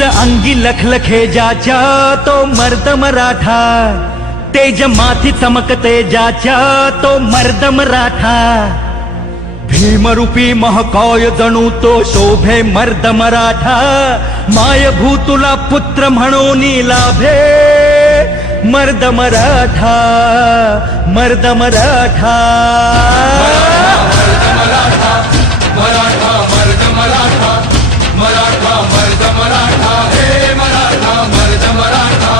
निज अंगी लखलखे ज्याच्या तो मर्द मराठा, तेज माथी चमकते ज्याच्या तो मर्द मराठा, भीमरूपी महाकाय जणू तो शोभे मर्द मराठा, मायभू तुला पुत्र म्हणून लाभे मर्द मराठा, मर्द मराठा, मराठा मराठा मर्द मराठा, मराठा मर्द मराठा, हे मराठा मर्द मराठा.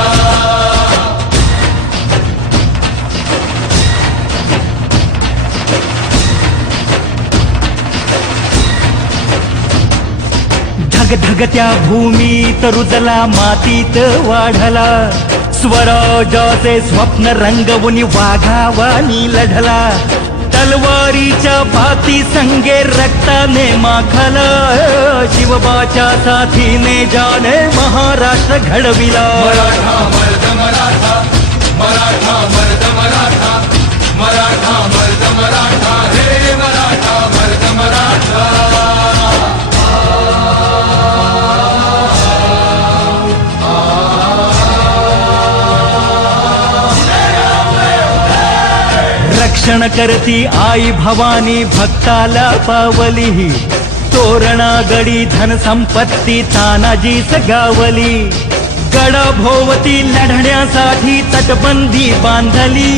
धगधगत्या भूमीत रुजला मातीत वाढला, स्वराजाचे स्वप्न रंगवून वाघावानी लढला, तलवारीच्या भाती संगे रक्ताने माखला, शिवबाच्या साथीने जाने महाराष्ट्र घडविला. मराठा मर्द मराठा, मराठा मर्द मराठा, मराठा मर्द मराठा, हे मराठा मर्द मराठा. रक्षण करती आई भवानी भक्ताला पावली, तोरणा गडी धन संपत्ती तानाजीच गावली, गडाभोवती लढण्यासाठी तटबंदी बांधली,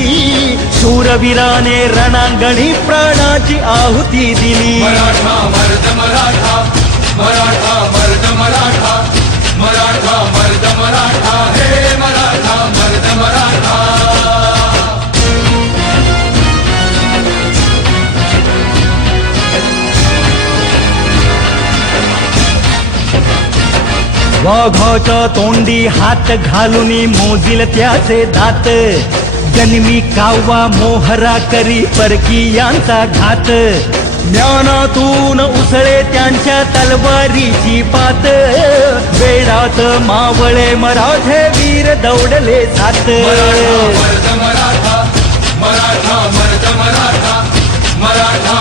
शूरवीराने रणांगणी प्राणाची आहुती दिली. मराठा मर्द मराठा, मराठा मर्द मराठा, मराठा मर्द मराठा, हे मराठा मर्द मराठा. वाघाच्या तोंडी हात घालून मोजिल त्याचे दात, जन्मी कावा मोहरा करी परकीयांचा घात, ज्ञानातून उसळे त्यांच्या तलवारीची पात, वेळात मावळे मराठे वीर दौडले जात. मराठा मर्द मराठा, मराठा मर्द मराठा, मराठा